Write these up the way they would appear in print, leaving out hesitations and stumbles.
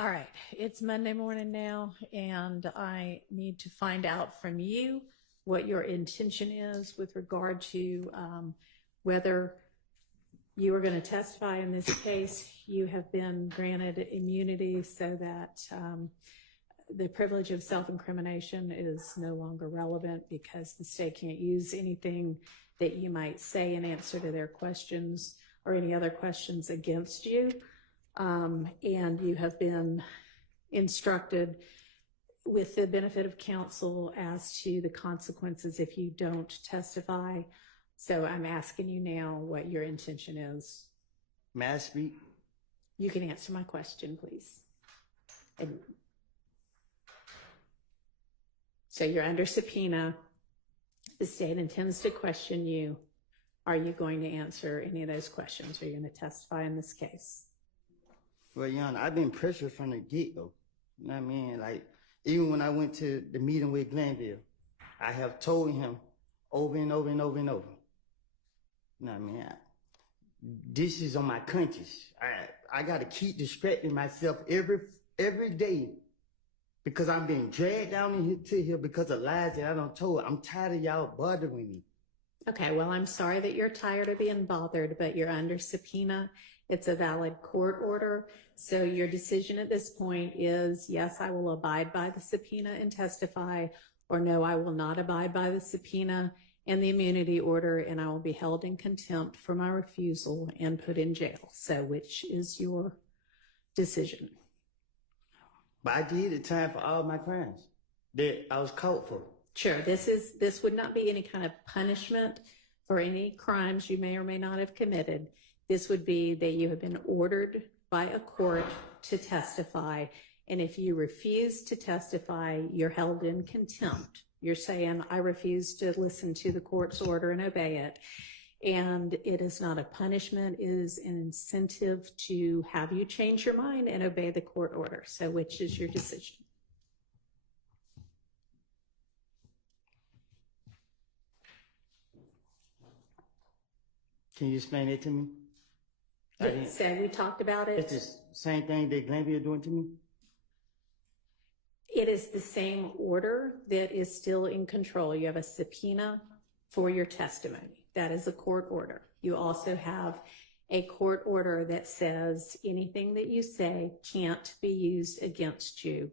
All right, it's Monday morning now, and I need to find out from you what your intention is with regard to whether you are going to testify in this case. You have been granted immunity so that the privilege of self-incrimination is no longer relevant because the state can't use anything that you might say in answer to their questions or any other questions against you. And you have been instructed with the benefit of counsel as to the consequences if you don't testify. So I'm asking you now what your intention is. May I speak? You can answer my question, please. And so you're under subpoena. The state intends to question you. Are you going to answer any of those questions? Are you going to testify in this case? Well, Your Honor, I've been pressured from the get-go. You know what I mean? Like, even when I went to the meeting with Glanville, I have told him over and over and over and over. You know what I mean? This is on my conscience. I got to keep distracting myself every day because I'm being dragged down to here because of lies that I done told. I'm tired of y'all bothering me. Okay, well, I'm sorry that you're tired of being bothered, but you're under subpoena. It's a valid court order. So your decision at this point is, yes, I will abide by the subpoena and testify, or no, I will not abide by the subpoena and the immunity order, and I will be held in contempt for my refusal and put in jail. So which is your decision? But I did the time for all my crimes that I was caught for. Sure, this would not be any kind of punishment for any crimes you may or may not have committed. This would be that you have been ordered by a court to testify, and if you refuse to testify, you're held in contempt. You're saying, I refuse to listen to the court's order and obey it. And it is not a punishment, it is an incentive to have you change your mind and obey the court order. So which is your decision? Can you explain it to me? So we talked about it. It's the same thing that Glanville doing to me? It is the same order that is still in control. You have a subpoena for your testimony. That is a court order. You also have a court order that says anything that you say can't be used against you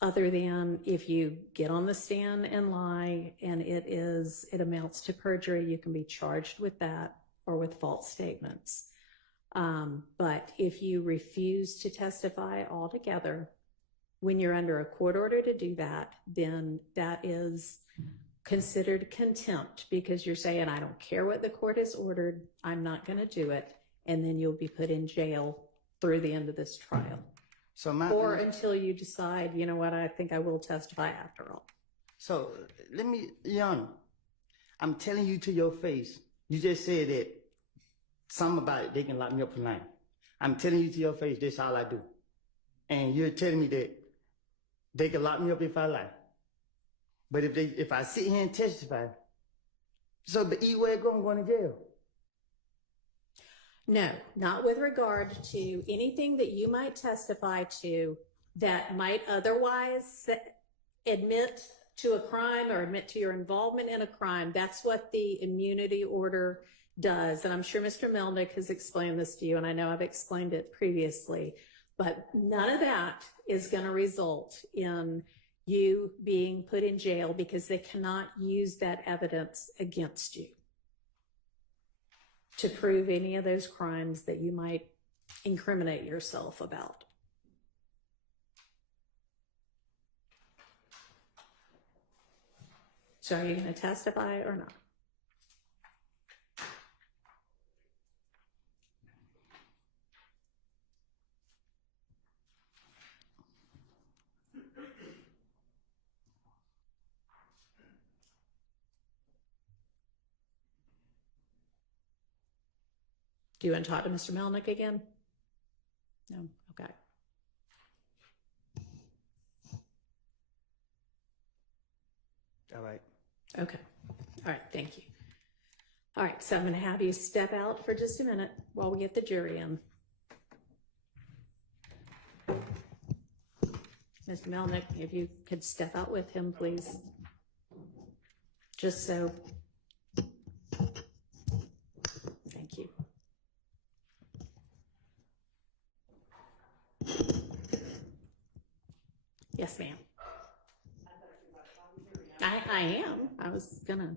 other than if you get on the stand and lie and it amounts to perjury, you can be charged with that or with false statements. But if you refuse to testify altogether, when you're under a court order to do that, then that is considered contempt because you're saying, I don't care what the court has ordered, I'm not going to do it, and then you'll be put in jail through the end of this trial. Or until you decide, you know what, I think I will testify after all. So let me, Your Honor, I'm telling you to your face, you just said that something about it, they can lock me up for lying. I'm telling you to your face, that's all I do. And you're telling me that they can lock me up if I lie. But if I sit here and testify, so the E-way going to jail. No, not with regard to anything that you might testify to that might otherwise admit to a crime or admit to your involvement in a crime. That's what the immunity order does. And I'm sure Mr. Melnick has explained this to you, and I know I've explained it previously, but none of that is going to result in you being put in jail because they cannot use that evidence against you to prove any of those crimes that you might incriminate yourself about. So are you going to testify or not? Do you want to talk to Mr. Melnick again? No? Okay. All right. Okay. All right. Thank you. All right. So I'm going to have you step out for just a minute while we get the jury in. Mr. Melnick, if you could step out with him, please. Just so. Thank you. Yes, ma'am. I am. I was gonna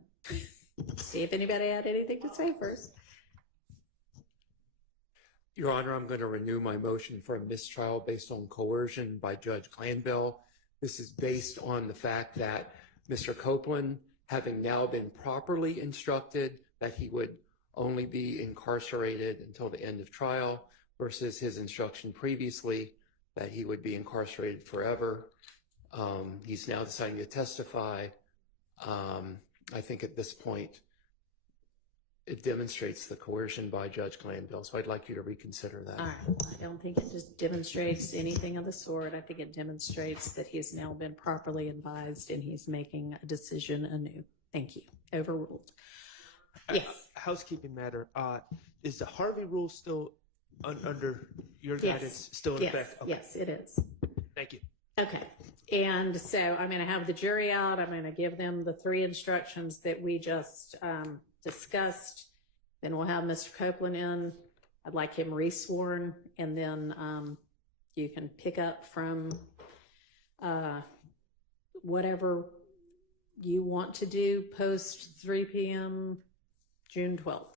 see if anybody had anything to say first. Your Honor, I'm going to renew my motion for a mistrial based on coercion by Judge Glanville. This is based on the fact that Mr. Copeland, having now been properly instructed that he would only be incarcerated until the end of trial versus his instruction previously that he would be incarcerated forever. He's now deciding to testify. I think at this point, it demonstrates the coercion by Judge Glanville, so I'd like you to reconsider that. All right. I don't think it just demonstrates anything of the sort. I think it demonstrates that he's now been properly advised and he's making a decision anew. Thank you. Overruled. Yes. Housekeeping matter. Is the Harvey rule still under your guidance? Still in effect? Okay. Yes, it is. Thank you. Okay. And so I'm going to have the jury out. I'm going to give them the 3 instructions that we just discussed. Then we'll have Mr. Copeland in. I'd like him resworn, and then you can pick up from whatever you want to do post 3 p.m. June 12th.